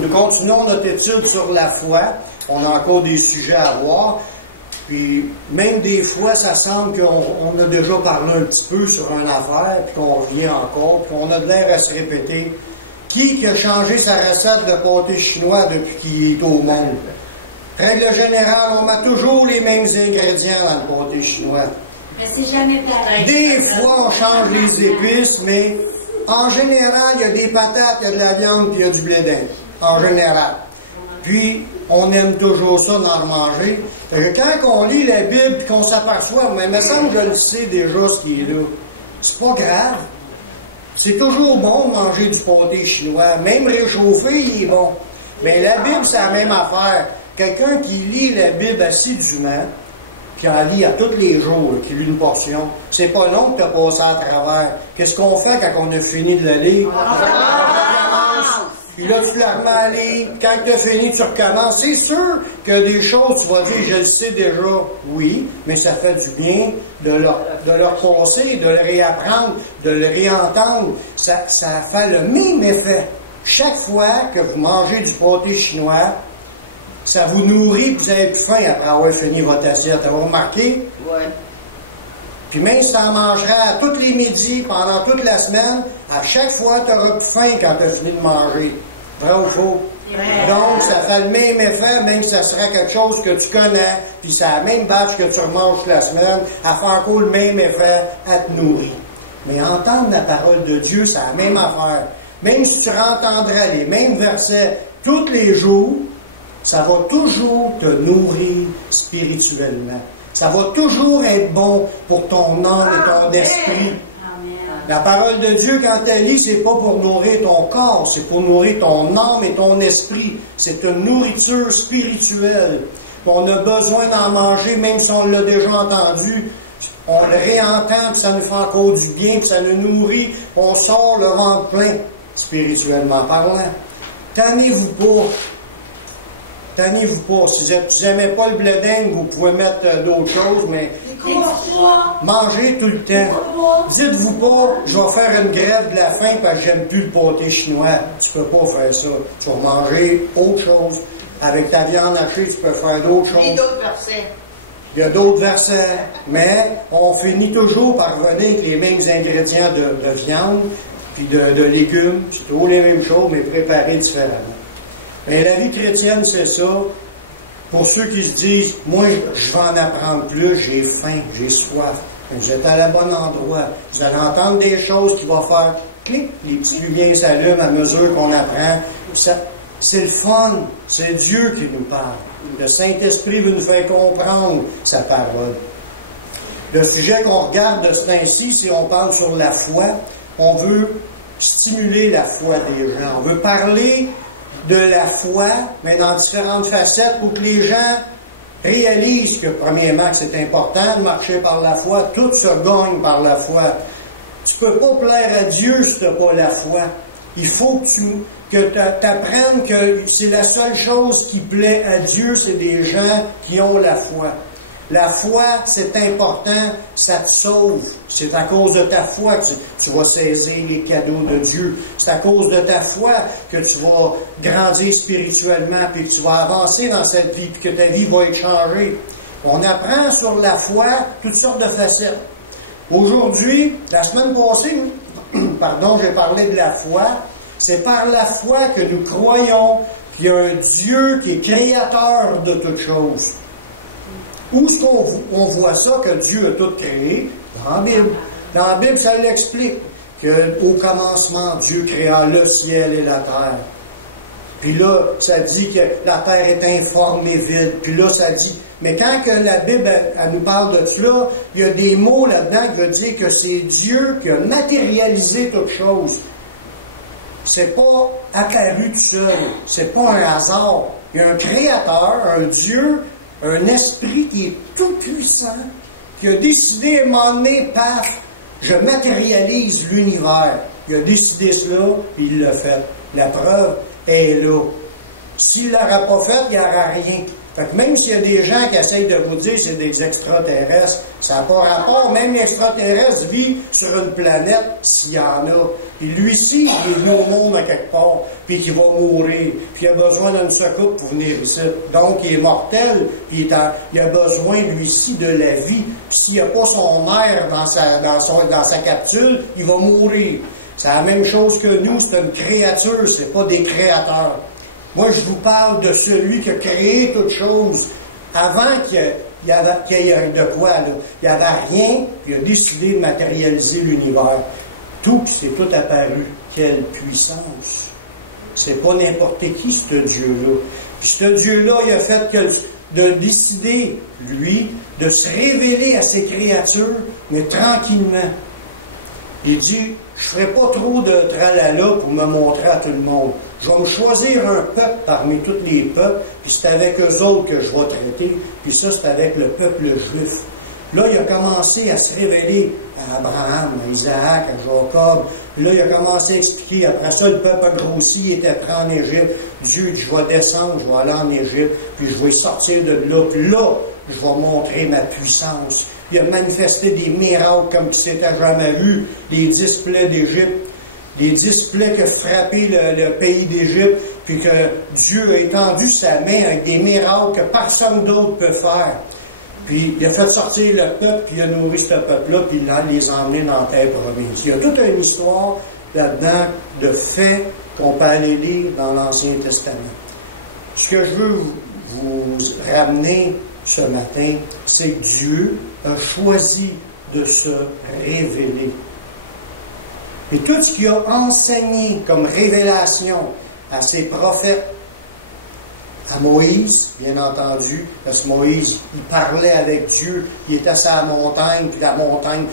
Nous continuons notre étude sur la foi. On a encore des sujets à voir. Puis, même des fois, ça semble qu'on a déjà parlé un petit peu sur une affaire, puis qu'on revient encore, puis qu'on a de l'air à se répéter. Qui a changé sa recette de pâté chinois depuis qu'il est au monde? Règle générale, on met toujours les mêmes ingrédients dans le pâté chinois. Mais c'est jamais pareil. Des fois, on change les épices, mais en général, il y a des patates, il y a de la viande, puis il y a du blé d'Inde. En général. Puis, on aime toujours ça d'en manger. Quand on lit la Bible et qu'on s'aperçoit, mais il me semble que je le sais déjà ce qui est là. C'est pas grave. C'est toujours bon de manger du pâté chinois. Même réchauffé, il est bon. Mais la Bible, c'est la même affaire. Quelqu'un qui lit la Bible assidûment, puis en lit à tous les jours, qui lit une portion, c'est pas long que tu as passé à travers. Qu'est-ce qu'on fait quand on a fini de la lire? Puis là, tu la remets à lire. Quand tu as fini, tu recommences. C'est sûr que des choses, tu vas dire, je le sais déjà, oui, mais ça fait du bien de leur passer, de le réapprendre, de le réentendre. Ça fait le même effet. Chaque fois que vous mangez du pâté chinois, ça vous nourrit, puis vous avez plus faim après avoir fini votre assiette. Vous remarqué? Oui. Puis même si tu en mangeras tous les midis, pendant toute la semaine, à chaque fois, tu auras plus faim quand tu as fini de manger. Vrai ou faux? Ouais. Donc, ça fait le même effet, même si ça sera quelque chose que tu connais, puis c'est la même batch que tu remanges toute la semaine, elle fait encore le même effet à te nourrir. Mais entendre la parole de Dieu, c'est la même affaire. Même si tu entendrais les mêmes versets tous les jours, ça va toujours te nourrir spirituellement. Ça va toujours être bon pour ton âme et ton esprit. La parole de Dieu, quand elle lit, c'est pas pour nourrir ton corps, c'est pour nourrir ton âme et ton esprit. C'est une nourriture spirituelle. On a besoin d'en manger, même si on l'a déjà entendu. On le réentend, puis ça nous fait encore du bien, puis ça nous nourrit, puis on sort le ventre plein, spirituellement parlant. Tannez-vous pas. Tannez-vous pas. Si vous n'aimez pas le blé d'Inde, vous pouvez mettre d'autres choses, mais mangez tout le temps. Dites-vous pas, je vais faire une grève de la faim parce que j'aime plus le pâté chinois. Tu peux pas faire ça. Tu vas manger autre chose. Avec ta viande hachée, tu peux faire d'autres choses. Et d'autres versets. Il y a d'autres versets, mais on finit toujours par revenir avec les mêmes ingrédients de viande puis de légumes. C'est toujours les mêmes choses, mais préparées différemment. Mais la vie chrétienne, c'est ça. Pour ceux qui se disent, moi, je vais en apprendre plus, j'ai faim, j'ai soif. Vous êtes à la bonne endroit. Vous allez entendre des choses qui vont faire clic, les petits lumières s'allument à mesure qu'on apprend. C'est le fun. C'est Dieu qui nous parle. Le Saint-Esprit veut nous faire comprendre sa parole. Le sujet qu'on regarde de ce temps-ci, si on parle sur la foi, on veut stimuler la foi des gens. On veut parler de la foi, mais dans différentes facettes, pour que les gens réalisent que, premièrement, que c'est important de marcher par la foi. Tout se gagne par la foi. Tu ne peux pas plaire à Dieu si tu n'as pas la foi. Il faut que tu apprennes que c'est la seule chose qui plaît à Dieu, c'est des gens qui ont la foi. La foi, c'est important, ça te sauve. C'est à cause de ta foi que tu vas saisir les cadeaux de Dieu. C'est à cause de ta foi que tu vas grandir spirituellement, puis que tu vas avancer dans cette vie, puis que ta vie va être changée. On apprend sur la foi toutes sortes de facettes. Aujourd'hui, la semaine passée, j'ai parlé de la foi. C'est par la foi que nous croyons qu'il y a un Dieu qui est créateur de toutes choses. Où est-ce qu'on voit ça, que Dieu a tout créé? Dans la Bible. Dans la Bible, ça l'explique. Qu'au commencement, Dieu créa le ciel et la terre. Puis là, ça dit que la terre est informe et vide. Puis là, ça dit... Mais quand que la Bible elle nous parle de cela, il y a des mots là-dedans qui veulent dire que c'est Dieu qui a matérialisé toute chose. C'est pas apparu tout seul. C'est pas un hasard. Il y a un créateur, un Dieu, un esprit qui est tout puissant, qui a décidé à un moment donné, paf, je matérialise l'univers. Il a décidé cela, puis il l'a fait. La preuve est là. S'il ne l'aurait pas fait, il n'y aurait rien. Fait que même s'il y a des gens qui essayent de vous dire que c'est des extraterrestres, ça n'a pas rapport. Même l'extraterrestre vit sur une planète, s'il y en a. Puis lui-ci, il est venu au monde à quelque part, puis qu'il va mourir, puis il a besoin d'une secoupe pour venir ici. Donc, il est mortel, puis il a besoin, lui-ci, de la vie. Puis s'il n'a pas son air dans sa capsule, il va mourir. C'est la même chose que nous, c'est une créature, c'est pas des créateurs. Moi, je vous parle de celui qui a créé toute chose avant qu'il y ait de quoi. Là. Il n'y avait rien, puis il a décidé de matérialiser l'univers. Tout, c'est tout apparu. Quelle puissance! C'est pas n'importe qui, ce Dieu-là. Puis ce Dieu-là, il a fait de décider, lui, de se révéler à ses créatures, mais tranquillement. Il dit, je ne ferai pas trop de tralala pour me montrer à tout le monde. Je vais me choisir un peuple parmi tous les peuples, puis c'est avec eux autres que je vais traiter, puis ça, c'est avec le peuple juif. Là, il a commencé à se révéler à Abraham, à Isaac, à Jacob. Puis là, il a commencé à expliquer. Après ça, le peuple a grossi, il était prêt en Égypte. Dieu dit, je vais descendre, je vais aller en Égypte, puis je vais sortir de là. Puis là, je vais montrer ma puissance. Puis il a manifesté des miracles comme il s'était jamais vu. Les 10 plaies d'Égypte. Les 10 plaies qui ont frappé le pays d'Égypte, puis que Dieu a étendu sa main avec des miracles que personne d'autre peut faire. Puis il a fait sortir le peuple, puis il a nourri ce peuple-là, puis il a les emmené dans la terre promise. Il y a toute une histoire là-dedans de faits qu'on peut aller lire dans l'Ancien Testament. Ce que je veux vous ramener ce matin, c'est que Dieu a choisi de se révéler. Et tout ce qu'il a enseigné comme révélation à ses prophètes, à Moïse, bien entendu, parce que Moïse, il parlait avec Dieu, il était sur la montagne, puis la montagne,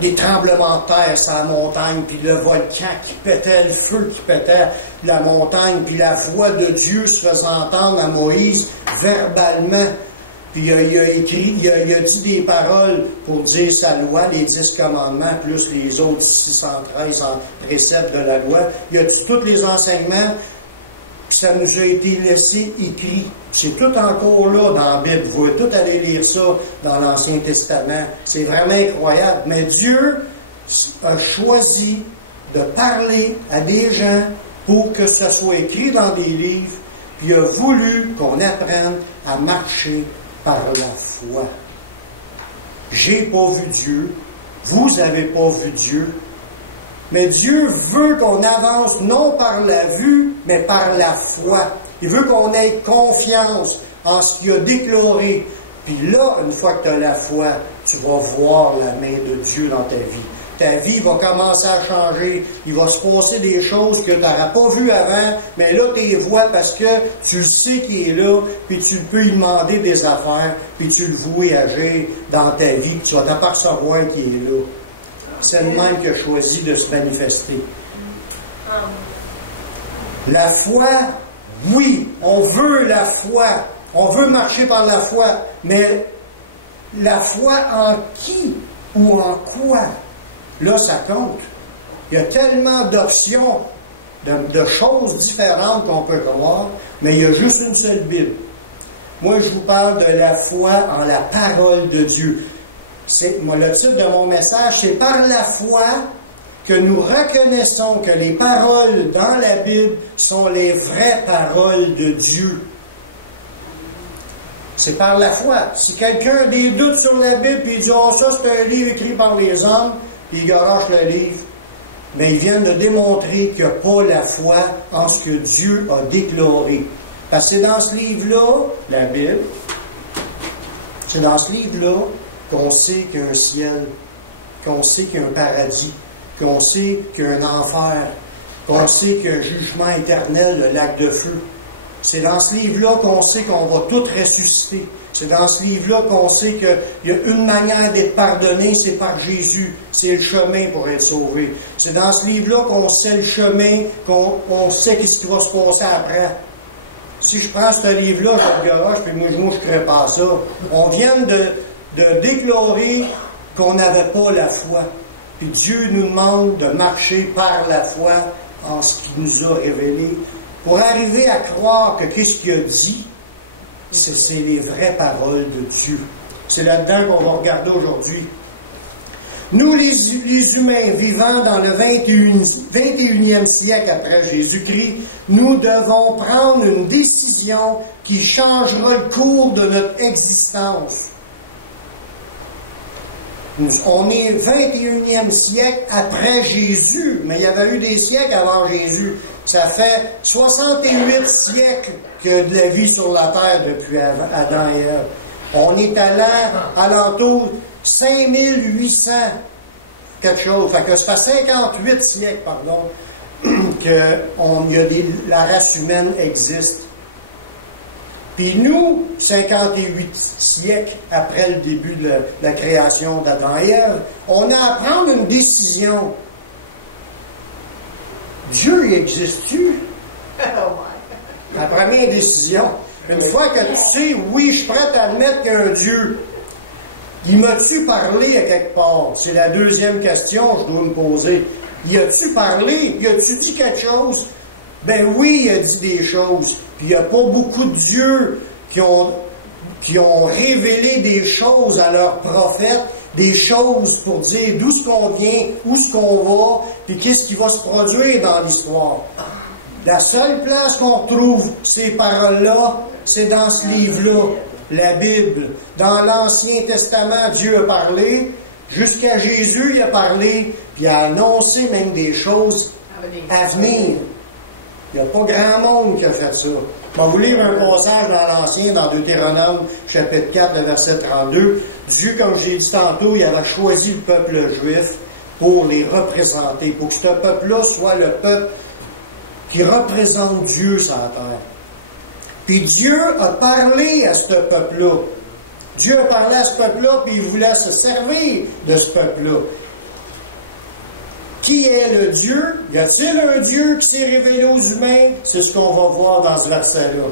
des tremblements de terre sur la montagne, puis le volcan qui pétait, le feu qui pétait, la montagne, puis la voix de Dieu se faisait entendre à Moïse verbalement. Puis il a écrit, il a dit des paroles pour dire sa loi, les 10 commandements, plus les autres 613 préceptes de la loi. Il a dit tous les enseignements, puis ça nous a été laissé écrit. C'est tout encore là dans la Bible. Vous pouvez tout aller lire ça dans l'Ancien Testament. C'est vraiment incroyable. Mais Dieu a choisi de parler à des gens pour que ça soit écrit dans des livres, puis il a voulu qu'on apprenne à marcher par la foi. J'ai pas vu Dieu, vous avez pas vu Dieu, mais Dieu veut qu'on avance non par la vue, mais par la foi. Il veut qu'on ait confiance en ce qu'il a déclaré. Puis là, une fois que tu as la foi, tu vas voir la main de Dieu dans ta vie. Ta vie va commencer à changer. Il va se passer des choses que tu n'auras pas vues avant, mais là, tu les vois parce que tu le sais qu'il est là, puis tu peux lui demander des affaires, puis tu le vois agir dans ta vie, tu vas t'apercevoir qu'il est là. C'est le même qui a choisi de se manifester. La foi, oui, on veut la foi. On veut marcher par la foi, mais la foi en qui ou en quoi? Là, ça compte. Il y a tellement d'options, de choses différentes qu'on peut croire, mais il y a juste une seule Bible. Moi, je vous parle de la foi en la parole de Dieu. Le titre de mon message, c'est « Par la foi que nous reconnaissons que les paroles dans la Bible sont les vraies paroles de Dieu. » C'est par la foi. Si quelqu'un a des doutes sur la Bible, puis il dit « Oh, ça, c'est un livre écrit par les hommes », puis il garoche le livre, mais ils viennent de démontrer qu'il n'y a pas la foi en ce que Dieu a déclaré. Parce que c'est dans ce livre-là, la Bible, c'est dans ce livre-là qu'on sait qu'il y a un ciel, qu'on sait qu'il y a un paradis, qu'on sait qu'il y a un enfer, qu'on sait qu'il y a un jugement éternel, le lac de feu. C'est dans ce livre-là qu'on sait qu'on va tous ressusciter. C'est dans ce livre-là qu'on sait qu'il y a une manière d'être pardonné, c'est par Jésus. C'est le chemin pour être sauvé. C'est dans ce livre-là qu'on sait le chemin, qu'on sait ce qui va se passer après. Si je prends ce livre-là, je le garoche, puis moi je ne ferai pas ça. On vient de déclarer qu'on n'avait pas la foi. Puis Dieu nous demande de marcher par la foi en ce qu'il nous a révélé, pour arriver à croire que qu'est-ce qu'il a dit, C'est les vraies paroles de Dieu. C'est là-dedans qu'on va regarder aujourd'hui. Nous, les humains vivant dans le 21e siècle après Jésus-Christ, nous devons prendre une décision qui changera le cours de notre existence. On est 21e siècle après Jésus, mais il y avait eu des siècles avant Jésus. Ça fait 68 siècles qu'il y a de la vie sur la terre depuis Adam et Ève. On est à l'entour 5800 quelque chose. Fait que ça fait 58 siècles, pardon, que la race humaine existe. Puis nous, 58 siècles après le début de la création d'Adam et Ève, on a à prendre une décision. Dieu, il existe-tu? La première décision. Une fois que tu sais, oui, je suis prêt à admettre qu'il y a un Dieu, il m'a-tu parlé à quelque part? C'est la deuxième question que je dois me poser. Il a-tu parlé? Il a-tu dit quelque chose? Ben oui, il a dit des choses. Puis il n'y a pas beaucoup de dieux qui ont révélé des choses à leurs prophètes, des choses pour dire d'où ce qu'on vient, où ce qu'on va, puis qu'est-ce qui va se produire dans l'histoire. La seule place qu'on trouve ces paroles-là, c'est dans ce livre-là, la Bible. Dans l'Ancien Testament, Dieu a parlé. Jusqu'à Jésus, il a parlé, puis il a annoncé même des choses à venir. Il n'y a pas grand monde qui a fait ça. Je vais vous lire un passage dans l'Ancien, dans Deutéronome, chapitre 4, le verset 32. Dieu, comme j'ai dit tantôt, il avait choisi le peuple juif pour les représenter, pour que ce peuple-là soit le peuple qui représente Dieu sur la terre. Puis Dieu a parlé à ce peuple-là. Dieu a parlé à ce peuple-là, puis il voulait se servir de ce peuple-là. Qui est le Dieu? Y a-t-il un Dieu qui s'est révélé aux humains? C'est ce qu'on va voir dans ce verset-là.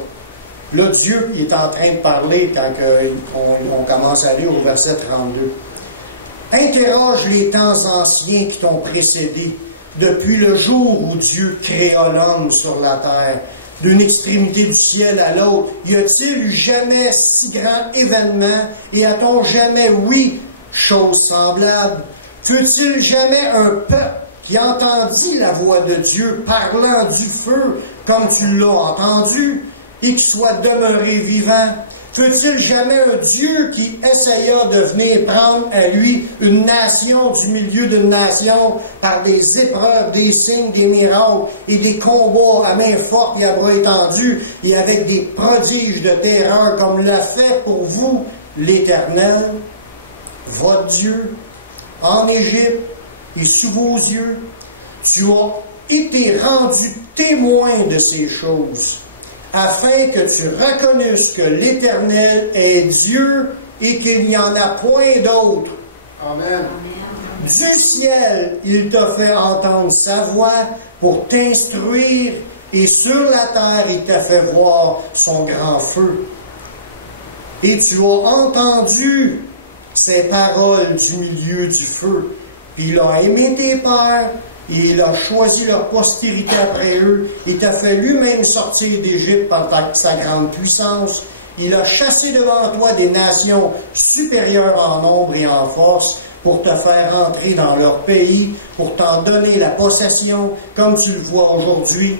Là, Dieu il est en train de parler quand on commence à aller au verset 32. Interroge les temps anciens qui t'ont précédé, depuis le jour où Dieu créa l'homme sur la terre, d'une extrémité du ciel à l'autre. Y a-t-il eu jamais si grand événement, et a-t-on jamais, oui, chose semblable? Fut-il jamais un peuple qui entendit la voix de Dieu parlant du feu comme tu l'as entendu, et qui soit demeuré vivant? Fut-il jamais un Dieu qui essaya de venir prendre à lui une nation du milieu d'une nation par des épreuves, des signes, des miracles et des combats à main forte et à bras étendus et avec des prodiges de terreur comme l'a fait pour vous l'Éternel, votre Dieu, en Égypte et sous vos yeux? Tu as été rendu témoin de ces choses, afin que tu reconnaisses que l'Éternel est Dieu et qu'il n'y en a point d'autre. Amen. Du ciel, il t'a fait entendre sa voix pour t'instruire, et sur la terre, il t'a fait voir son grand feu. Et tu as entendu ces paroles du milieu du feu. Puis il a aimé tes pères, et il a choisi leur postérité après eux. Il t'a fait lui-même sortir d'Égypte par sa grande puissance. Il a chassé devant toi des nations supérieures en nombre et en force pour te faire entrer dans leur pays, pour t'en donner la possession, comme tu le vois aujourd'hui.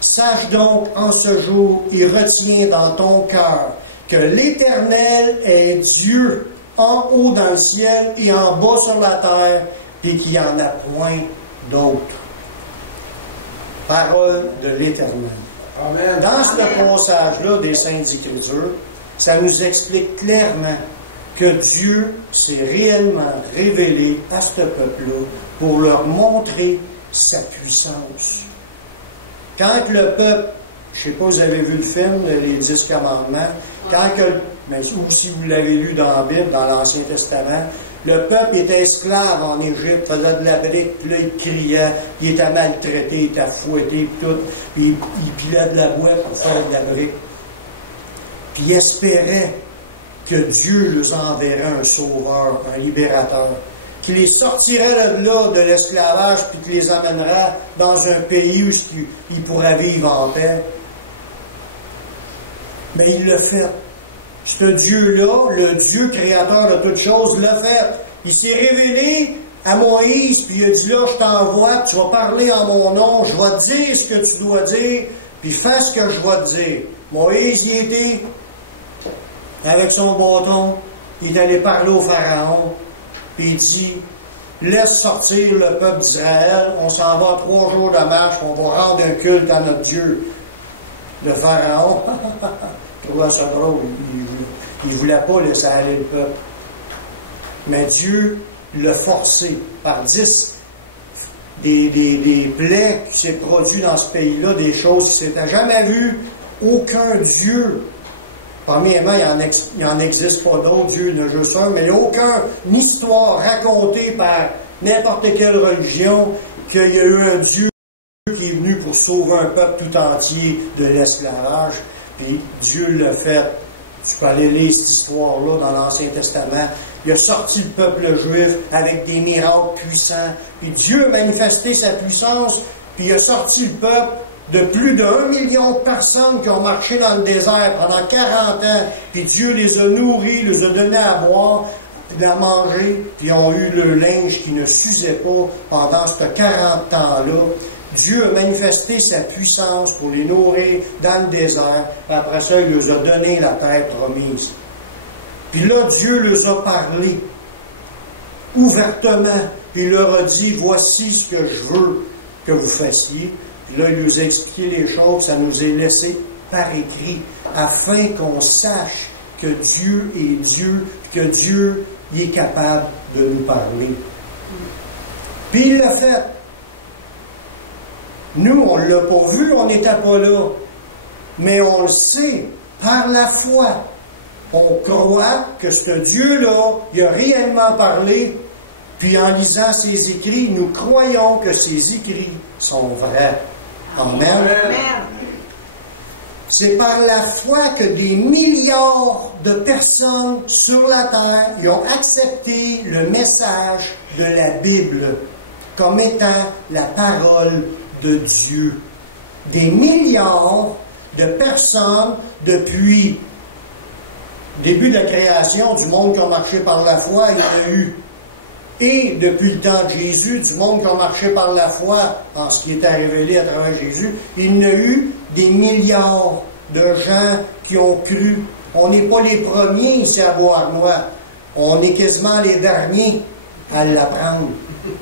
Sache donc en ce jour et retiens dans ton cœur que l'Éternel est Dieu, en haut dans le ciel et en bas sur la terre, et qu'il n'y en a point d'autre. Parole de l'Éternel. Amen. Dans ce passage-là des Saintes Écritures, ça nous explique clairement que Dieu s'est réellement révélé à ce peuple-là pour leur montrer sa puissance. Quand le peuple, je ne sais pas si vous avez vu le film, les 10 commandements, ou si vous l'avez lu dans la Bible, dans l'Ancien Testament, le peuple était esclave en Égypte, faisait de la brique, puis là, il criait, il était maltraité, il était fouetté, puis tout, puis il pilait de la boîte pour faire de la brique. Puis il espérait que Dieu leur enverrait un sauveur, un libérateur, qui les sortirait de là, de l'esclavage, puis qui les amènerait dans un pays où ils pourraient vivre en paix. Mais il l'a fait. ce Dieu-là, le Dieu créateur de toutes choses, l'a fait. Il s'est révélé à Moïse, puis il a dit là, je t'envoie, tu vas parler en mon nom, je vais te dire ce que tu dois dire, puis fais ce que je vais te dire. Moïse y était, avec son bâton, il est allé parler au Pharaon, puis il dit, laisse sortir le peuple d'Israël, on s'en va 3 jours de marche, on va rendre un culte à notre Dieu. Le Pharaon, il trouvait ça drôle, il ne voulait pas laisser aller le peuple. Mais Dieu l'a forcé par 10 des plaies qui s'est produit dans ce pays-là, des choses qui ne s'étaient jamais vues. Aucun Dieu, premièrement, il n'en existe pas d'autres, Dieu il y en a juste un, mais il n'y a aucune histoire racontée par n'importe quelle religion qu'il y a eu un Dieu qui est venu pour sauver un peuple tout entier de l'esclavage. Puis Dieu l'a fait. Tu peux aller lire cette histoire-là dans l'Ancien Testament. Il a sorti le peuple juif avec des miracles puissants. Puis Dieu a manifesté sa puissance, puis il a sorti le peuple de plus d'1 million de personnes qui ont marché dans le désert pendant 40 ans. Puis Dieu les a nourris, les a donnés à boire, à manger, puis ils ont eu le linge qui ne s'usait pas pendant ces 40 ans-là. Dieu a manifesté sa puissance pour les nourrir dans le désert. Après ça, il leur a donné la terre promise. Puis là, Dieu leur a parlé ouvertement. Puis il leur a dit, voici ce que je veux que vous fassiez. Puis là, il leur a expliqué les choses. Ça nous est laissé par écrit, afin qu'on sache que Dieu est Dieu, que Dieu il est capable de nous parler. Puis il l'a fait. Nous, on ne l'a pas vu, on n'était pas là. Mais on le sait, par la foi. On croit que ce Dieu-là, il a réellement parlé, puis en lisant ses écrits, nous croyons que ses écrits sont vrais. Amen. Amen. C'est par la foi que des milliards de personnes sur la terre y ont accepté le message de la Bible comme étant la parole de Dieu. Des milliards de personnes depuis le début de la création du monde qui a marché par la foi, il y en a eu. Et depuis le temps de Jésus, du monde qui a marché par la foi en ce qui était révélé à travers Jésus, il y en a eu des milliards de gens qui ont cru. On n'est pas les premiers ici à Beauharnois. On est quasiment les derniers à l'apprendre.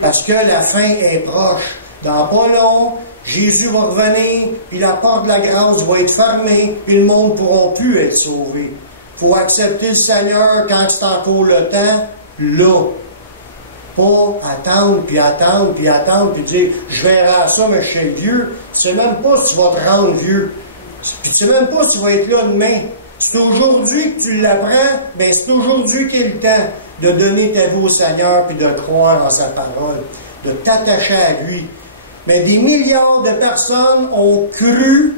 Parce que la fin est proche. Dans pas long, Jésus va revenir, puis la porte de la grâce va être fermée, puis le monde ne pourra plus être sauvé. Il faut accepter le Seigneur quand c'est encore le temps, là. Pas attendre, puis dire, je verrai ça, mais je suis vieux. Tu ne sais même pas si tu vas te rendre vieux. Puis tu ne sais même pas si tu vas être là demain. C'est aujourd'hui que tu l'apprends, bien c'est aujourd'hui qu'il est le temps de donner ta vie au Seigneur, puis de croire en sa parole, de t'attacher à lui. Mais des milliards de personnes ont cru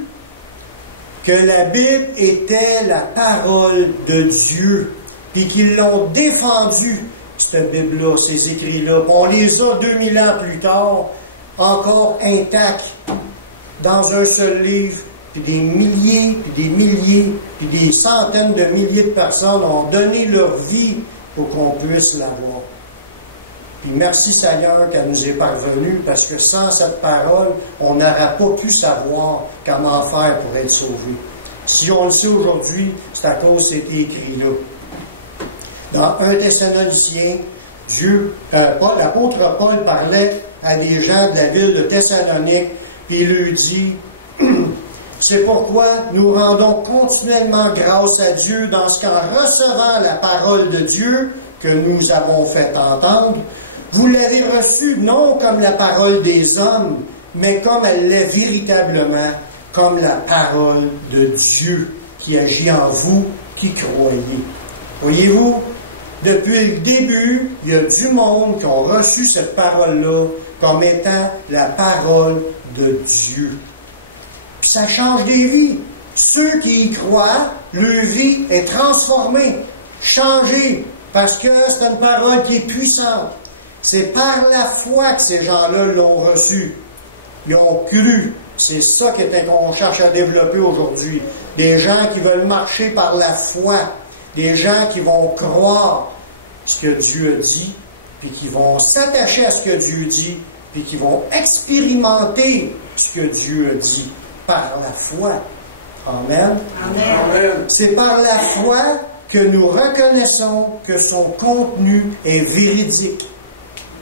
que la Bible était la parole de Dieu, puis qu'ils l'ont défendue, cette Bible-là, ces écrits-là. On les a 2000 ans plus tard, encore intacts, dans un seul livre, puis des milliers, puis des centaines de milliers de personnes ont donné leur vie pour qu'on puisse l'avoir. Puis merci Seigneur qu'elle nous est parvenue, parce que sans cette parole, on n'aurait pas pu savoir comment faire pour être sauvé. Si on le sait aujourd'hui, c'est à cause de cet écrit-là. Dans 1 Thessaloniciens, l'apôtre Paul parlait à des gens de la ville de Thessalonique, et il leur dit, c'est pourquoi nous rendons continuellement grâce à Dieu dans ce qu'en recevant la parole de Dieu que nous avons fait entendre, vous l'avez reçue non comme la parole des hommes, mais comme elle l'est véritablement, comme la parole de Dieu qui agit en vous qui croyez. Voyez-vous, depuis le début, il y a du monde qui ont reçu cette parole-là comme étant la parole de Dieu. Puis ça change des vies. Ceux qui y croient, leur vie est transformée, changée, parce que c'est une parole qui est puissante. C'est par la foi que ces gens-là l'ont reçue. Ils ont cru. C'est ça qu'on cherche à développer aujourd'hui. Des gens qui veulent marcher par la foi. des gens qui vont croire ce que Dieu a dit, puis qui vont s'attacher à ce que Dieu dit, puis qui vont expérimenter ce que Dieu a dit par la foi. Amen. Amen. C'est par la foi que nous reconnaissons que son contenu est véridique.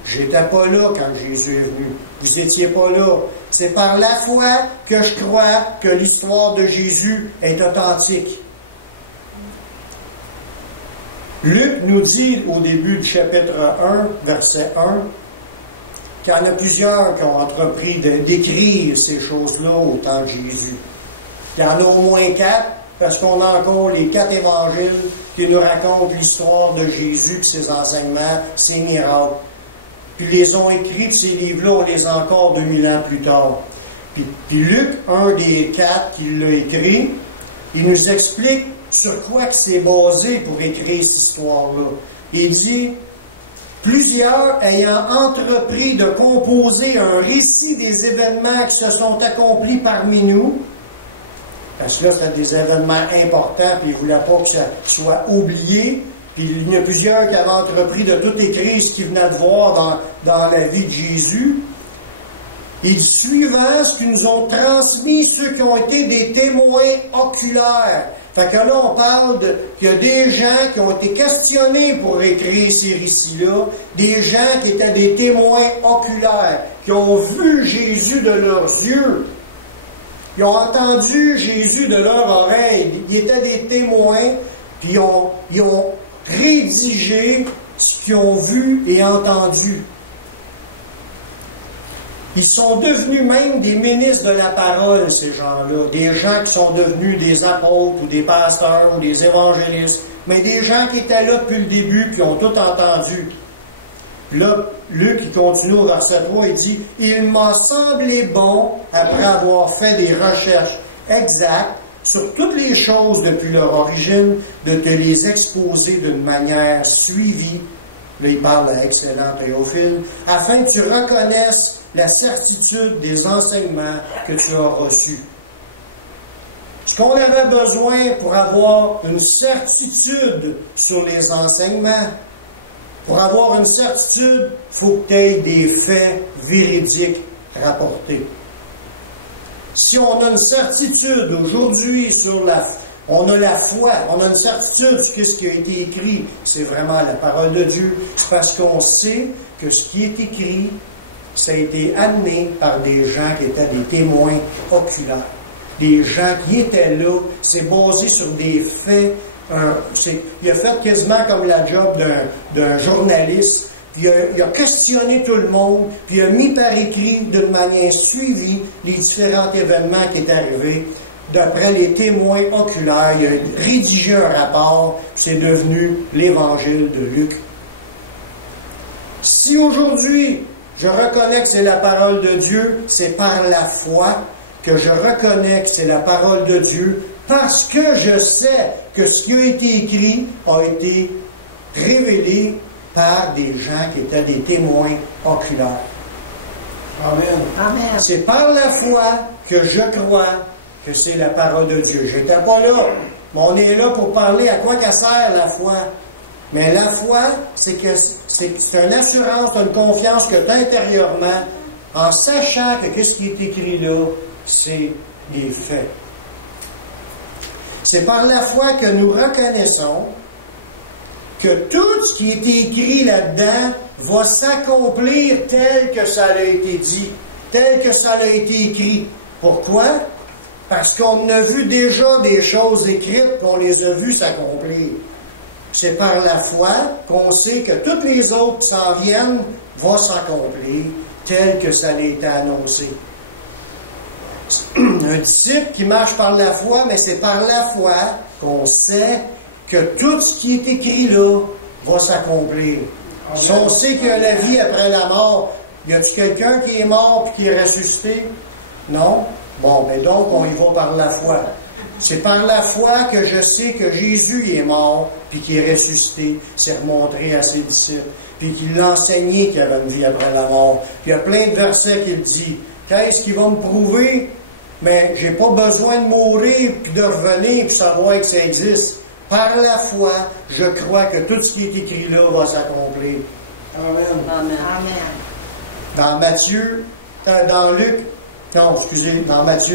J'étais pas là quand Jésus est venu. Vous n'étiez pas là. C'est par la foi que je crois que l'histoire de Jésus est authentique. Luc nous dit au début du chapitre 1, verset 1, qu'il y en a plusieurs qui ont entrepris d'écrire ces choses-là au temps de Jésus. Il y en a au moins 4, parce qu'on a encore les 4 évangiles qui nous racontent l'histoire de Jésus, puis ses enseignements, ses miracles. Puis ils les ont écrits, puis ces livres-là, on les a encore 2000 ans plus tard. Puis Luc, un des 4 qui l'a écrit, il nous explique sur quoi que c'est basé pour écrire cette histoire-là. Il dit, plusieurs ayant entrepris de composer un récit des événements qui se sont accomplis parmi nous, parce que là, c'était des événements importants, puis il ne voulait pas que ça soit oublié. Puis il y en a plusieurs qui avaient entrepris de tout écrire ce qu'ils venaient de voir dans la vie de Jésus. Et suivant ce qu'ils nous ont transmis, ceux qui ont été des témoins oculaires. Fait que là, on parle qu'il y a des gens qui ont été questionnés pour écrire ces récits-là, des gens qui étaient des témoins oculaires, qui ont vu Jésus de leurs yeux. Ils ont entendu Jésus de leur oreille. Ils étaient des témoins, puis ils ont rédigé ce qu'ils ont vu et entendu. Ils sont devenus même des ministres de la parole, ces gens-là. Des gens qui sont devenus des apôtres ou des pasteurs ou des évangélistes. Mais des gens qui étaient là depuis le début puis ont tout entendu. Là, Luc, il continue au verset 3, il dit « Il m'a semblé bon, après avoir fait des recherches exactes sur toutes les choses depuis leur origine, de te les exposer d'une manière suivie. » Là, il parle à l'excellent Théophile, « afin que tu reconnaisses la certitude des enseignements que tu as reçus. » Ce qu'on avait besoin pour avoir une certitude sur les enseignements, pour avoir une certitude, il faut que tu aies des faits véridiques rapportés. Si on a une certitude aujourd'hui on a la foi, on a une certitude sur ce qui a été écrit, c'est vraiment la parole de Dieu, c'est parce qu'on sait que ce qui est écrit, ça a été amené par des gens qui étaient des témoins oculaires. Des gens qui étaient là, c'est basé sur des faits. Il a fait quasiment comme la job d'un journaliste, puis il a questionné tout le monde, puis il a mis par écrit d'une manière suivie les différents événements qui étaient arrivés. D'après les témoins oculaires, il a rédigé un rapport, c'est devenu l'Évangile de Luc. Si aujourd'hui, je reconnais que c'est la parole de Dieu, c'est par la foi que je reconnais que c'est la parole de Dieu, parce que je sais que ce qui a été écrit a été révélé par des gens qui étaient des témoins oculaires. Amen. Amen. C'est par la foi que je crois que c'est la parole de Dieu. Je n'étais pas là, mais on est là pour parler à quoi qu'elle sert la foi. Mais la foi, c'est une assurance, une confiance que tu as intérieurement, en sachant que ce qui est écrit là, c'est des faits. C'est par la foi que nous reconnaissons que tout ce qui est écrit là-dedans va s'accomplir tel que ça a été dit, tel que ça a été écrit. Pourquoi? Parce qu'on a vu déjà des choses écrites, qu'on les a vues s'accomplir. C'est par la foi qu'on sait que toutes les autres qui s'en viennent vont s'accomplir tel que ça a été annoncé. Un disciple qui marche par la foi, mais c'est par la foi qu'on sait que tout ce qui est écrit là va s'accomplir. Si on sait qu'il y a la vie après la mort, y a-t-il quelqu'un qui est mort et qui est ressuscité? Non? Bon, mais donc on y va par la foi. C'est par la foi que je sais que Jésus est mort puis qu'il est ressuscité. C'est remontré à ses disciples. Puis qu'il l'a enseigné qu'il y avait une vie après la mort. Puis il y a plein de versets qu'il dit. Qu'est-ce qui va me prouver? Mais j'ai pas besoin de mourir puis de revenir pour savoir que ça existe. Par la foi, je crois que tout ce qui est écrit là va s'accomplir. Amen. Amen. Dans Matthieu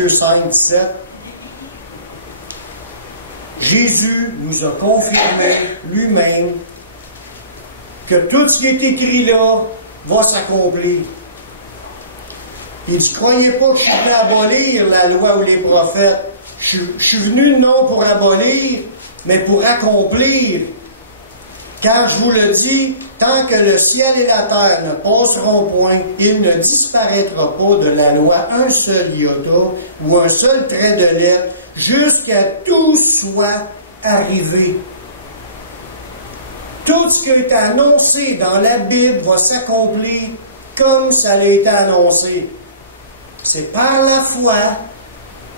5, 17, Jésus nous a confirmé lui-même que tout ce qui est écrit là va s'accomplir. Il dit, croyez pas que je suis venu abolir la loi ou les prophètes. Je suis venu non pour abolir, mais pour accomplir. Car je vous le dis, tant que le ciel et la terre ne passeront point, il ne disparaîtra pas de la loi un seul iota ou un seul trait de lettre, jusqu'à tout soit arrivé. Tout ce qui a été annoncé dans la Bible va s'accomplir comme ça a été annoncé. C'est par la foi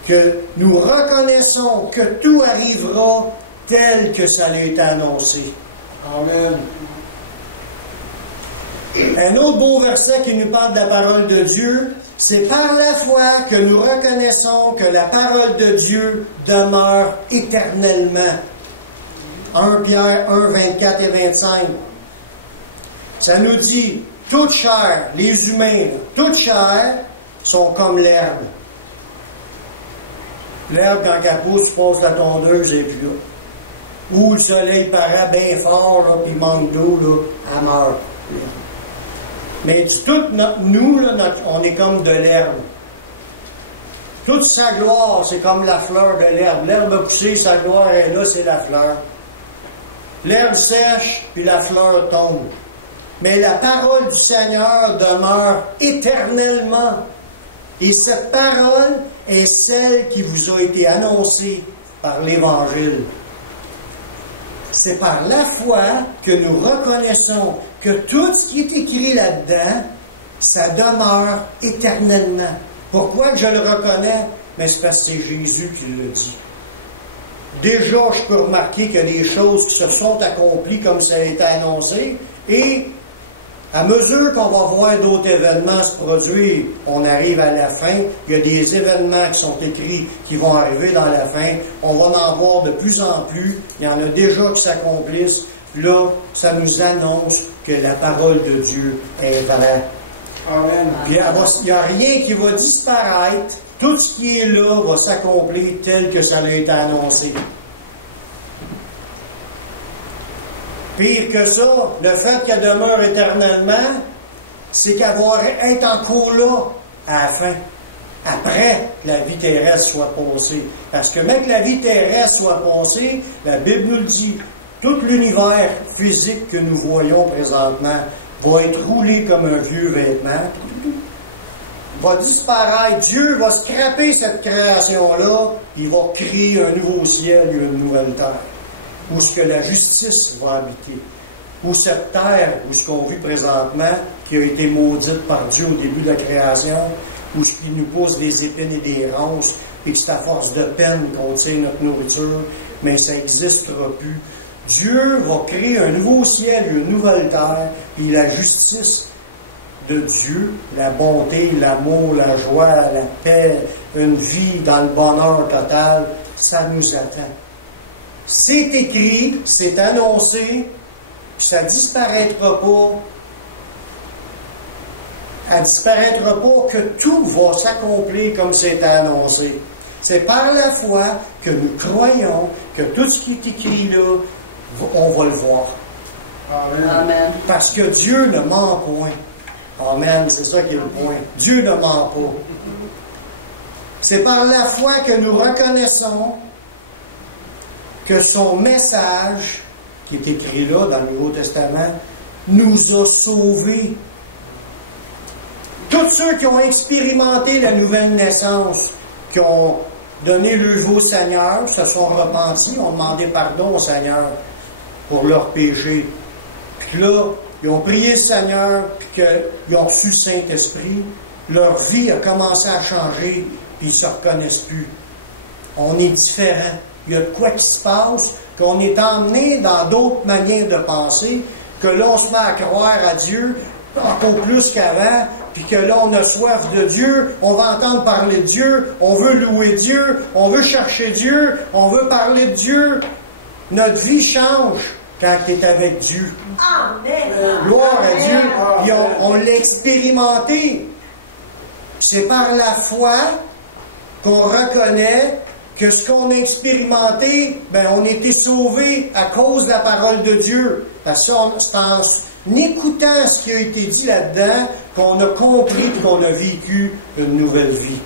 que nous reconnaissons que tout arrivera tel que ça a été annoncé. Amen. Un autre beau verset qui nous parle de la parole de Dieu, c'est par la foi que nous reconnaissons que la parole de Dieu demeure éternellement. 1 Pierre 1, 24 et 25. Ça nous dit, toute chair, les humains, toute chair sont comme l'herbe. L'herbe, quand elle pousse, passe la tondeuse et puis là. Ou le soleil paraît bien fort, là, puis il manque d'eau, là, elle meurt. Mais nous, on est comme de l'herbe. Toute sa gloire, c'est comme la fleur de l'herbe. L'herbe a poussé, sa gloire est là, c'est la fleur. L'herbe sèche, puis la fleur tombe. Mais la parole du Seigneur demeure éternellement. Et cette parole est celle qui vous a été annoncée par l'Évangile. C'est par la foi que nous reconnaissons que tout ce qui est écrit là-dedans, ça demeure éternellement. Pourquoi je le reconnais? Mais c'est parce que c'est Jésus qui le dit. Déjà, je peux remarquer qu'il y a des choses qui se sont accomplies comme ça a été annoncé, et à mesure qu'on va voir d'autres événements se produire, on arrive à la fin, il y a des événements qui sont écrits, qui vont arriver dans la fin, on va en voir de plus en plus, il y en a déjà qui s'accomplissent, là, ça nous annonce que la parole de Dieu est vraie. Amen. Puis il n'y a rien qui va disparaître, tout ce qui est là va s'accomplir tel que ça a été annoncé. Pire que ça, le fait qu'elle demeure éternellement, c'est qu'elle va être encore là à la fin, après que la vie terrestre soit passée. Parce que même que la vie terrestre soit passée, la Bible nous le dit, tout l'univers physique que nous voyons présentement va être roulé comme un vieux vêtement, va disparaître. Dieu va scraper cette création-là, il va créer un nouveau ciel et une nouvelle terre, où ce que la justice va habiter, où cette terre, où ce qu'on vit présentement, qui a été maudite par Dieu au début de la création, où ce qui nous pousse des épines et des ronces, et que c'est à force de peine qu'on tient notre nourriture, mais ça n'existera plus. Dieu va créer un nouveau ciel et une nouvelle terre, et la justice de Dieu, la bonté, l'amour, la joie, la paix, une vie dans le bonheur total, ça nous attend. C'est écrit, c'est annoncé, ça ne disparaîtra pas. Elle ne disparaîtra pas, que tout va s'accomplir comme c'est annoncé. C'est par la foi que nous croyons que tout ce qui est écrit là, on va le voir. Amen. Parce que Dieu ne ment point. Amen, c'est ça qui est le point. Dieu ne ment pas. C'est par la foi que nous reconnaissons que son message, qui est écrit là dans le Nouveau Testament, nous a sauvés. Tous ceux qui ont expérimenté la nouvelle naissance, qui ont donné le vœu au Seigneur, se sont repentis, ont demandé pardon au Seigneur pour leurs péchés. Puis là, ils ont prié le Seigneur, puis qu'ils ont reçu le Saint-Esprit. Leur vie a commencé à changer, puis ils ne se reconnaissent plus. On est différents. Il y a de quoi qui se passe, qu'on est emmené dans d'autres manières de penser, que là, on se met à croire à Dieu encore plus qu'avant, puis que là, on a soif de Dieu, on va entendre parler de Dieu, on veut louer Dieu, on veut chercher Dieu, on veut parler de Dieu. Notre vie change quand tu es avec Dieu. Amen. Gloire à Dieu. Puis on l'a expérimenté. C'est par la foi qu'on reconnaît que ce qu'on a expérimenté, ben on a été sauvés à cause de la parole de Dieu. Parce que c'est en écoutant ce qui a été dit là-dedans qu'on a compris et qu'on a vécu une nouvelle vie.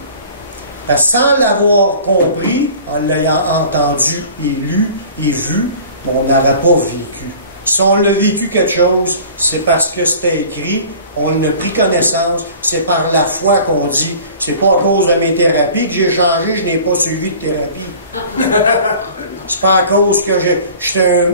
Parce que sans l'avoir compris, en l'ayant entendu et lu et vu, on n'aurait pas vécu. Si on l'a vécu quelque chose, c'est parce que c'était écrit, on en a pris connaissance, c'est par la foi qu'on dit. C'est pas à cause de mes thérapies que j'ai changé, je n'ai pas suivi de thérapie. C'est pas à cause que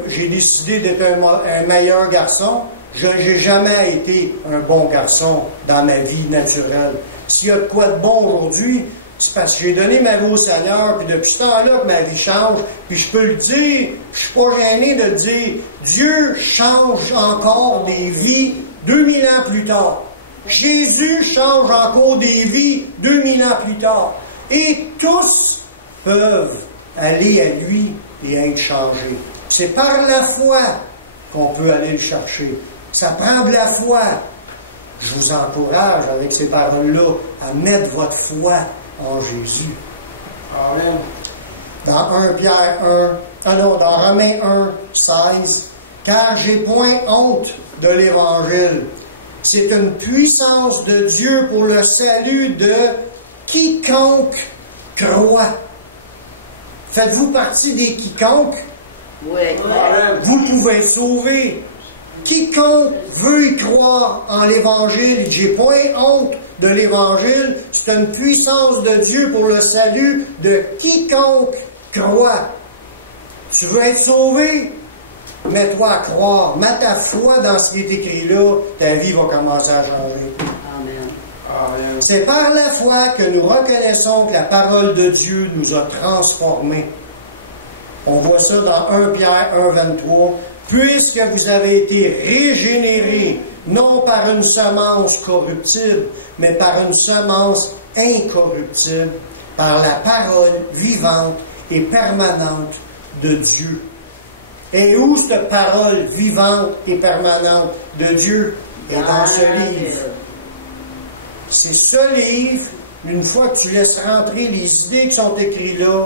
j'ai décidé d'être un meilleur garçon. Je n'ai jamais été un bon garçon dans ma vie naturelle. S'il y a de quoi de bon aujourd'hui, c'est parce que j'ai donné ma vie au Seigneur, puis depuis ce temps-là que ma vie change, puis je peux le dire, je suis pas gêné de le dire, Dieu change encore des vies 2000 ans plus tard. Jésus change encore des vies 2000 ans plus tard. Et tous peuvent aller à lui et être changés. C'est par la foi qu'on peut aller le chercher. Ça prend de la foi. Je vous encourage avec ces paroles-là à mettre votre foi en Jésus. Amen. Dans Romains 1, 16, car j'ai point honte de l'Évangile. C'est une puissance de Dieu pour le salut de quiconque croit. Faites-vous partie des quiconques? Oui. Amen. Vous pouvez être sauvés. Quiconque veut y croire en l'Évangile, j'ai point honte de l'Évangile, c'est une puissance de Dieu pour le salut de quiconque croit. Tu veux être sauvé? Mets-toi à croire. Mets ta foi dans ce qui est écrit là, ta vie va commencer à changer. Amen. Amen. C'est par la foi que nous reconnaissons que la parole de Dieu nous a transformés. On voit ça dans 1 Pierre 1, 23. Puisque vous avez été régénérés, non par une semence corruptible, mais par une semence incorruptible, par la parole vivante et permanente de Dieu. Et où cette parole vivante et permanente de Dieu est dans ce livre. C'est ce livre, une fois que tu laisses rentrer les idées qui sont écrites là,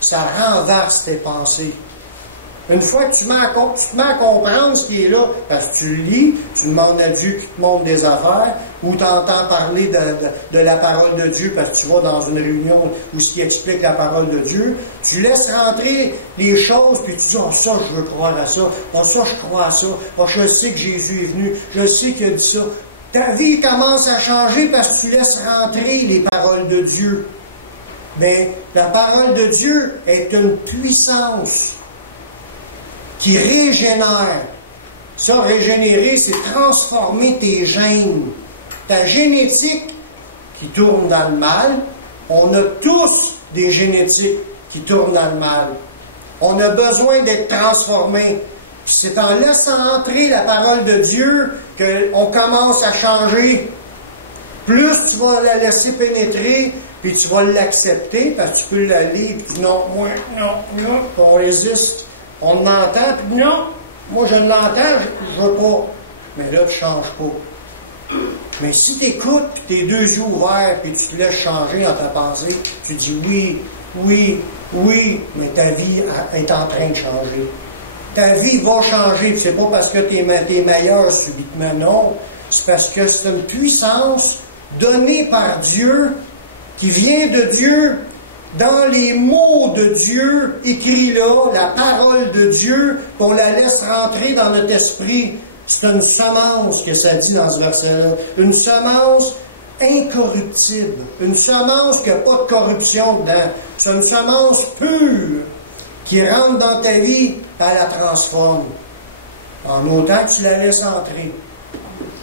ça renverse tes pensées. Une fois que tu te mets à comprendre ce qui est là, parce que tu lis, tu demandes à Dieu qu'il te montre des affaires, ou tu entends parler de la parole de Dieu parce que tu vas dans une réunion où ce qui explique la parole de Dieu, tu laisses rentrer les choses, puis tu dis, oh ça, je veux croire à ça, oh ça, je crois à ça, oh je sais que Jésus est venu, je sais qu'il a dit ça. Ta vie commence à changer parce que tu laisses rentrer les paroles de Dieu. Mais la parole de Dieu est une puissance qui régénère. Ça, régénérer, c'est transformer tes gènes. Ta génétique qui tourne dans le mal, on a tous des génétiques qui tournent dans le mal. On a besoin d'être transformés. C'est en laissant entrer la parole de Dieu qu'on commence à changer. Plus tu vas la laisser pénétrer, puis tu vas l'accepter, parce que tu peux la lire, puis non, moi, non, on résiste. On l'entend, puis non, moi je l'entends, je veux pas. Mais là, tu ne changes pas. Mais si tu écoutes, puis tes deux yeux ouverts, puis tu te laisses changer dans ta pensée, tu dis oui, mais ta vie est en train de changer. Ta vie va changer, puis c'est pas parce que tu es meilleur subitement, non. C'est parce que c'est une puissance donnée par Dieu, qui vient de Dieu, dans les mots de Dieu écrits là, la parole de Dieu, qu'on la laisse rentrer dans notre esprit. C'est une semence que ça dit dans ce verset-là. Une semence incorruptible. Une semence qui n'a pas de corruption dedans. C'est une semence pure qui rentre dans ta vie, elle la transforme. En autant que tu la laisses entrer.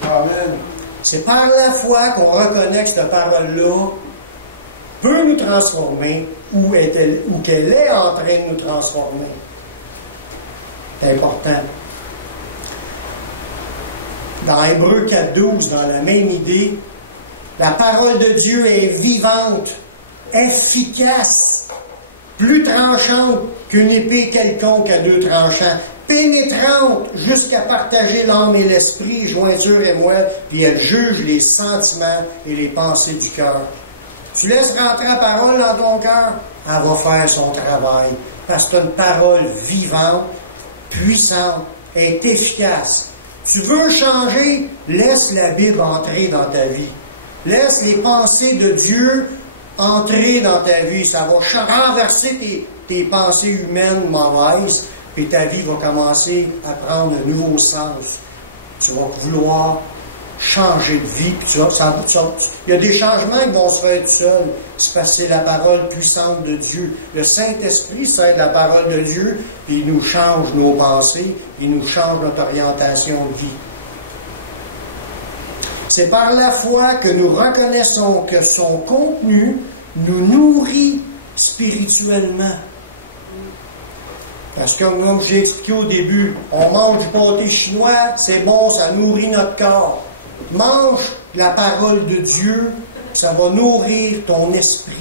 Amen. C'est par la foi qu'on reconnaît que cette parole-là peut nous transformer ou qu'elle est en train de nous transformer. C'est important. Dans Hébreux 4.12, dans la même idée, la parole de Dieu est vivante, efficace, plus tranchante qu'une épée quelconque à deux tranchants, pénétrante jusqu'à partager l'âme et l'esprit, jointure et moelle, puis elle juge les sentiments et les pensées du cœur. Tu laisses rentrer la parole dans ton cœur, elle va faire son travail, parce que c'est une parole vivante, puissante, est efficace. Tu veux changer, laisse la Bible entrer dans ta vie. Laisse les pensées de Dieu entrer dans ta vie. Ça va renverser tes pensées humaines mauvaises, puis ta vie va commencer à prendre un nouveau sens. Tu vas vouloir changer de vie. Puis il y a des changements qui vont se faire tout seuls. C'est parce que c'est la parole puissante de Dieu. Le Saint-Esprit, c'est la parole de Dieu, puis il nous change nos pensées, il nous change notre orientation de vie. C'est par la foi que nous reconnaissons que son contenu nous nourrit spirituellement. Parce que, comme j'ai expliqué au début, on mange du pâté chinois, c'est bon, ça nourrit notre corps. Mange la parole de Dieu, ça va nourrir ton esprit.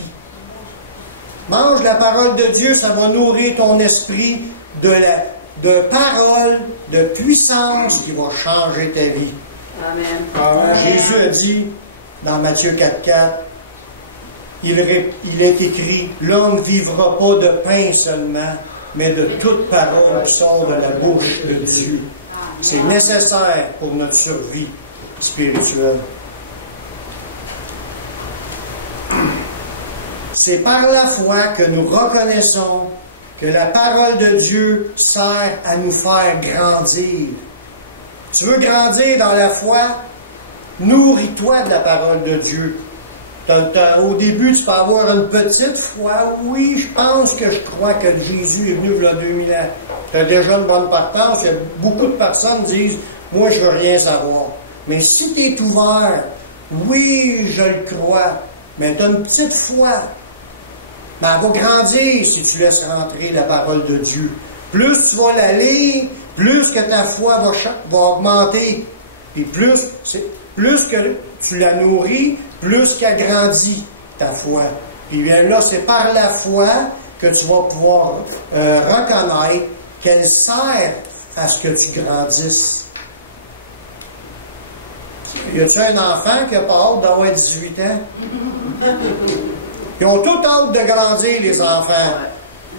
Mange la parole de Dieu, ça va nourrir ton esprit de parole, de puissance qui va changer ta vie. Amen. Amen. Jésus a dit dans Matthieu 4,4, il est écrit, l'homme ne vivra pas de pain seulement, mais de toute parole qui sort de la bouche de Dieu. C'est nécessaire pour notre survie spirituelle. C'est par la foi que nous reconnaissons que la parole de Dieu sert à nous faire grandir. Tu veux grandir dans la foi? Nourris-toi de la parole de Dieu. Au début, tu peux avoir une petite foi. Oui, je pense que je crois que Jésus est venu il y a 2000 ans. Tu as déjà une bonne partance. Il y a beaucoup de personnes qui disent, moi, je ne veux rien savoir. Mais si tu es ouvert, oui, je le crois, mais tu as une petite foi. Mais elle va grandir si tu laisses rentrer la parole de Dieu. Plus tu vas la lire, plus que ta foi va augmenter. Et plus que tu la nourris, plus qu'elle grandit, ta foi. Puis bien là, c'est par la foi que tu vas pouvoir reconnaître qu'elle sert à ce que tu grandisses. Y a-t-il un enfant qui n'a pas hâte d'avoir 18 ans? Ils ont tout hâte de grandir, les enfants.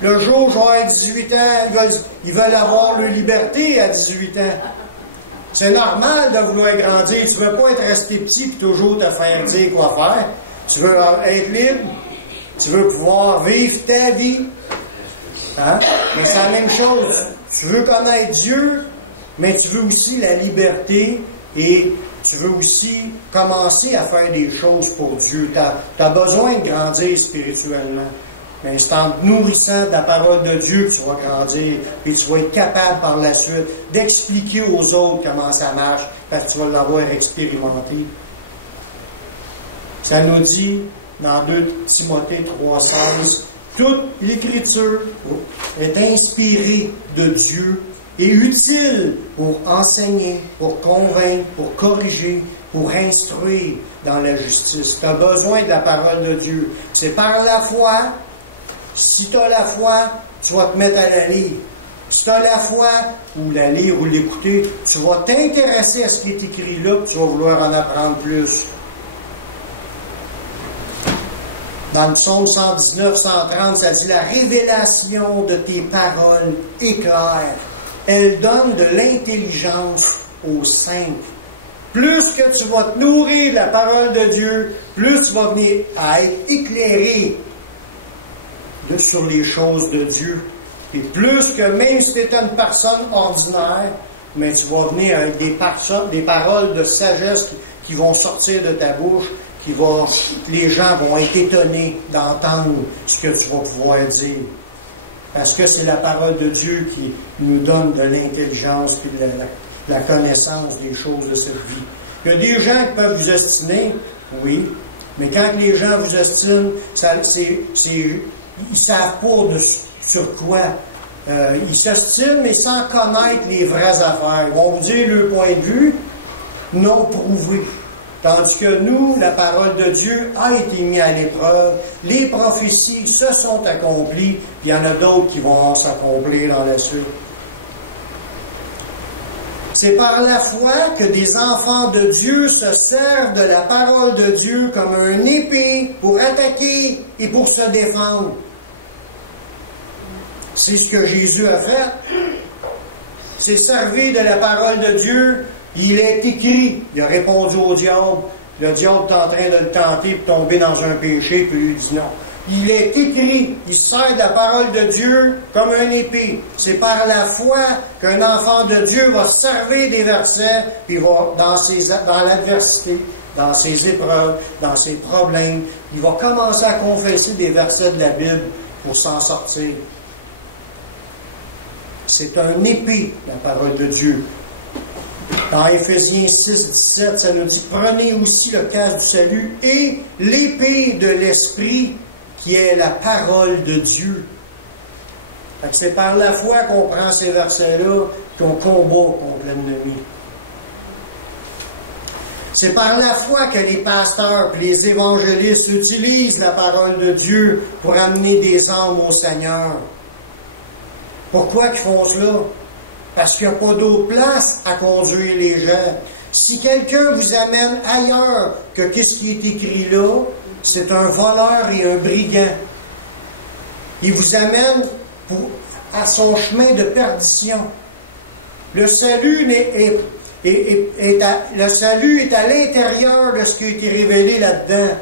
Le jour où je vais avoir 18 ans, ils veulent avoir leur liberté à 18 ans. C'est normal de vouloir grandir. Tu ne veux pas être resté petit et toujours te faire dire quoi faire. Tu veux être libre. Tu veux pouvoir vivre ta vie. Hein? Mais c'est la même chose. Tu veux connaître Dieu, mais tu veux aussi la liberté et tu veux aussi commencer à faire des choses pour Dieu. Tu as besoin de grandir spirituellement. Mais c'est en te nourrissant de la parole de Dieu que tu vas grandir et tu vas être capable par la suite d'expliquer aux autres comment ça marche parce que tu vas l'avoir expérimenté. Ça nous dit dans 2 Timothée 3,16, toute l'Écriture est inspirée de Dieu et utile pour enseigner, pour convaincre, pour corriger, pour instruire dans la justice. Tu as besoin de la parole de Dieu. C'est par la foi. Si tu as la foi, tu vas te mettre à la lire. Si tu as la foi, ou la lire ou l'écouter, tu vas t'intéresser à ce qui est écrit là, puis tu vas vouloir en apprendre plus. Dans le psaume 119, 130, ça dit « La révélation de tes paroles éclaire. Elle donne de l'intelligence aux simples. » Plus que tu vas te nourrir de la parole de Dieu, plus tu vas venir à être éclairé sur les choses de Dieu. Et plus que même si tu es une personne ordinaire, mais tu vas venir avec des paroles de sagesse qui vont sortir de ta bouche, les gens vont être étonnés d'entendre ce que tu vas pouvoir dire. Parce que c'est la parole de Dieu qui nous donne de l'intelligence et de la connaissance des choses de cette vie. Il y a des gens qui peuvent vous estimer, oui, mais quand les gens vous estiment, ils ne savent pas sur quoi. Ils s'estiment, mais sans connaître les vraies affaires. Ils vont vous dire leur point de vue non prouvé. Tandis que nous, la parole de Dieu a été mise à l'épreuve. Les prophéties se sont accomplies, puis il y en a d'autres qui vont s'accomplir dans la suite. C'est par la foi que des enfants de Dieu se servent de la parole de Dieu comme un épée pour attaquer et pour se défendre. C'est ce que Jésus a fait. C'est servi de la parole de Dieu. Il est écrit. Il a répondu au diable. Le diable est en train de le tenter de tomber dans un péché, puis lui dit non. Il est écrit. Il sert de la parole de Dieu comme un épée. C'est par la foi qu'un enfant de Dieu va servir des versets, puis va, dans l'adversité, dans ses épreuves, dans ses problèmes, il va commencer à confesser des versets de la Bible pour s'en sortir. C'est un épée, la parole de Dieu. Dans Éphésiens 6, 17, ça nous dit « Prenez aussi le casque du salut et l'épée de l'Esprit, qui est la parole de Dieu. » C'est par la foi qu'on prend ces versets-là, qu'on combat contre l'ennemi. C'est par la foi que les pasteurs et les évangélistes utilisent la parole de Dieu pour amener des âmes au Seigneur. Pourquoi ils font cela? Parce qu'il n'y a pas d'autre place à conduire les gens. Si quelqu'un vous amène ailleurs que ce qui est écrit là, c'est un voleur et un brigand. Il vous amène à son chemin de perdition. Le salut est à l'intérieur de ce qui a été révélé là-dedans.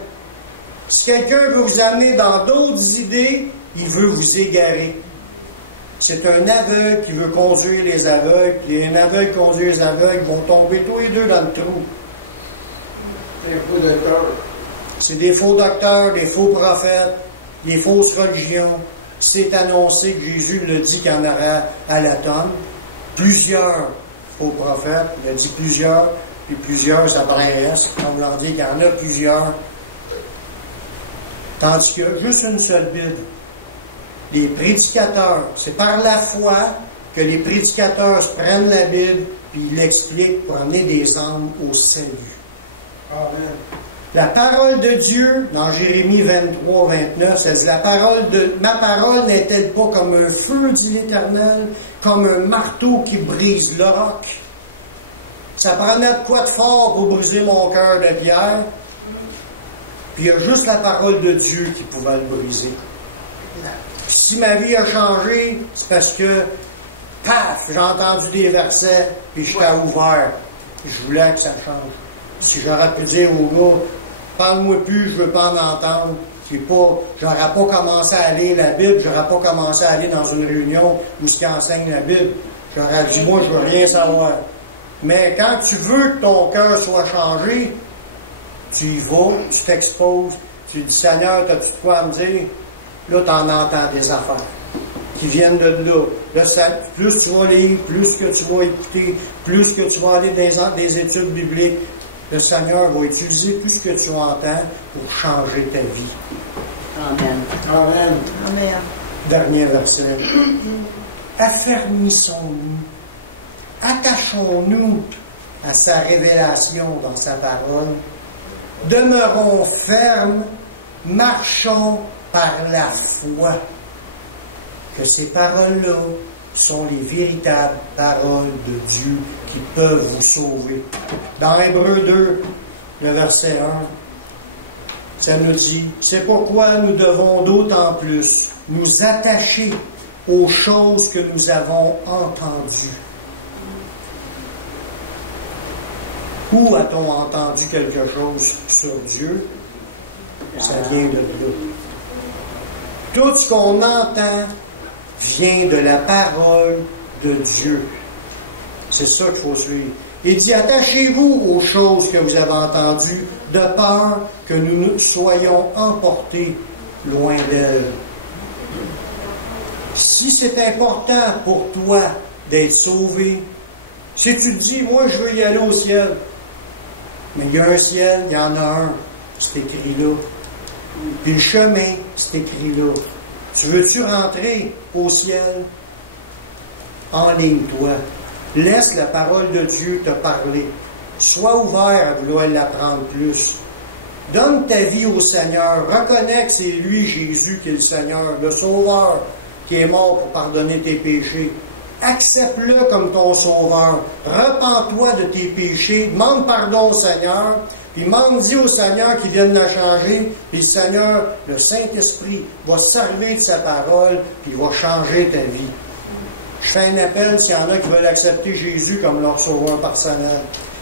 Si quelqu'un veut vous amener dans d'autres idées, il veut vous égarer. C'est un aveugle qui veut conduire les aveugles, puis un aveugle qui conduit les aveugles vont tomber tous les deux dans le trou. Des faux docteurs. C'est des faux docteurs, des faux prophètes, des fausses religions. C'est annoncé que Jésus le dit qu'il y en aura à la tonne. Plusieurs faux prophètes, il a dit plusieurs, puis plusieurs, ça prend un S, on leur dit qu'il y en a plusieurs. Tandis qu'il y a juste une seule Bible. Les prédicateurs, c'est par la foi que les prédicateurs se prennent la Bible puis ils l'expliquent pour amener des âmes au salut. Amen. La parole de Dieu, dans Jérémie 23, 29, ça dit, ma parole n'est-elle pas comme un feu, dit l'Éternel, comme un marteau qui brise le roc? Ça prenait de quoi de fort pour briser mon cœur de pierre? Puis il y a juste la parole de Dieu qui pouvait le briser. Si ma vie a changé, c'est parce que, paf, j'ai entendu des versets, puis j'étais ouvert. Je voulais que ça change. Si j'aurais pu dire au gars, parle-moi plus, je veux pas en entendre. J'aurais pas commencé à lire la Bible, j'aurais pas commencé à aller dans une réunion où ce qui enseigne la Bible. J'aurais dit, moi, je veux rien savoir. Mais quand tu veux que ton cœur soit changé, tu y vas, tu t'exposes, tu dis, Seigneur, t'as-tu de quoi à me dire? Là, tu en entends des affaires qui viennent de là. Là, plus tu vas lire, plus que tu vas écouter, plus que tu vas aller dans des études bibliques, le Seigneur va utiliser tout ce que tu entends pour changer ta vie. Amen. Amen. Amen. Dernier verset. Affermissons-nous, attachons-nous à sa révélation dans sa parole, demeurons fermes, marchons par la foi, que ces paroles-là sont les véritables paroles de Dieu qui peuvent vous sauver. Dans Hébreux 2, le verset 1, ça nous dit, c'est pourquoi nous devons d'autant plus nous attacher aux choses que nous avons entendues. Où a-t-on entendu quelque chose sur Dieu? Ça vient de là. Tout ce qu'on entend vient de la parole de Dieu. C'est ça qu'il faut suivre. Il dit, attachez-vous aux choses que vous avez entendues, de peur que nous soyons emportés loin d'elles. Si c'est important pour toi d'être sauvé, si tu te dis, moi je veux y aller au ciel, mais il y a un ciel, il y en a un, c'est écrit là. Puis le chemin, c'est écrit là. Tu veux-tu rentrer au ciel? Enligne-toi. Laisse la parole de Dieu te parler. Sois ouvert à vouloir l'apprendre plus. Donne ta vie au Seigneur. Reconnais que c'est lui, Jésus, qui est le Seigneur, le Sauveur, qui est mort pour pardonner tes péchés. Accepte-le comme ton Sauveur. Repens-toi de tes péchés. Demande pardon au Seigneur. Puis dis au Seigneur qu'il vienne la changer. Puis le Seigneur, le Saint-Esprit, va se servir de sa parole. Puis il va changer ta vie. Je fais un appel s'il y en a qui veulent accepter Jésus comme leur Sauveur personnel.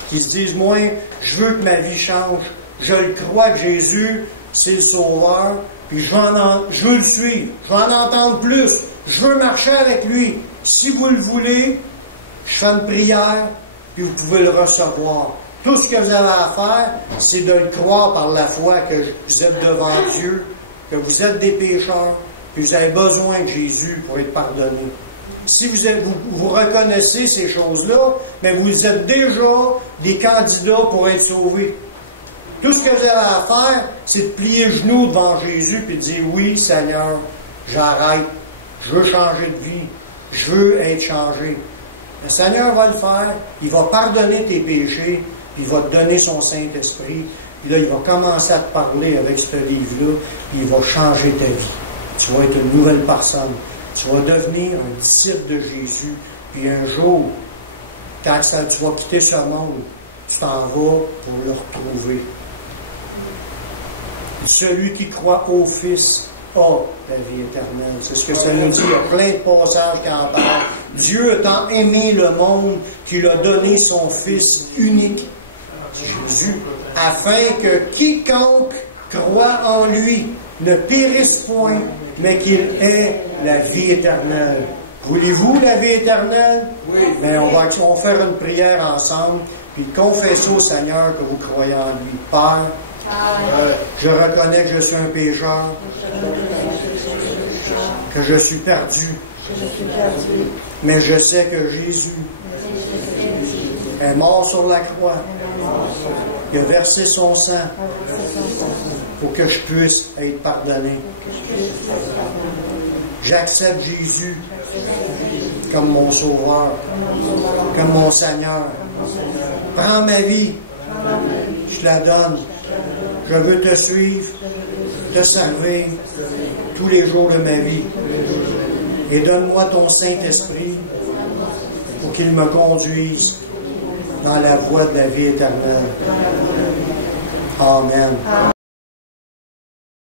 Qui se disent, moi, je veux que ma vie change. Je le crois que Jésus, c'est le Sauveur. Puis je veux le suivre. Je veux en entendre plus. Je veux marcher avec lui. Si vous le voulez, je fais une prière, puis vous pouvez le recevoir. Tout ce que vous avez à faire, c'est de le croire par la foi que vous êtes devant Dieu, que vous êtes des pécheurs, que vous avez besoin de Jésus pour être pardonné. Si vous reconnaissez ces choses-là, mais vous êtes déjà des candidats pour être sauvés. Tout ce que vous avez à faire, c'est de plier le genou devant Jésus et de dire, oui, Seigneur, j'arrête, je veux changer de vie. Je veux être changé. Le Seigneur va le faire. Il va pardonner tes péchés. Il va te donner son Saint-Esprit. Puis là, il va commencer à te parler avec ce livre-là. Puis il va changer ta vie. Tu vas être une nouvelle personne. Tu vas devenir un disciple de Jésus. Puis un jour, quand tu vas quitter ce monde, tu t'en vas pour le retrouver. Celui qui croit au Fils a la vie éternelle. C'est ce que ça nous dit. Il y a plein de passages qui en parlent. Dieu a tant aimé le monde qu'il a donné son Fils unique, Jésus, afin que quiconque croit en lui ne périsse point, mais qu'il ait la vie éternelle. Voulez-vous la vie éternelle? Oui. Bien, on va faire une prière ensemble, puis confesser au Seigneur que vous croyez en lui. Père, je reconnais que je suis un pécheur, que je suis perdu, mais je sais que Jésus est mort sur la croix, il a versé son sang pour que je puisse être pardonné. J'accepte Jésus comme mon Sauveur, comme mon Seigneur. Prends ma vie, je la donne. Je veux te suivre, te servir tous les jours de ma vie. Et donne-moi ton Saint-Esprit pour qu'il me conduise dans la voie de la vie éternelle. Amen.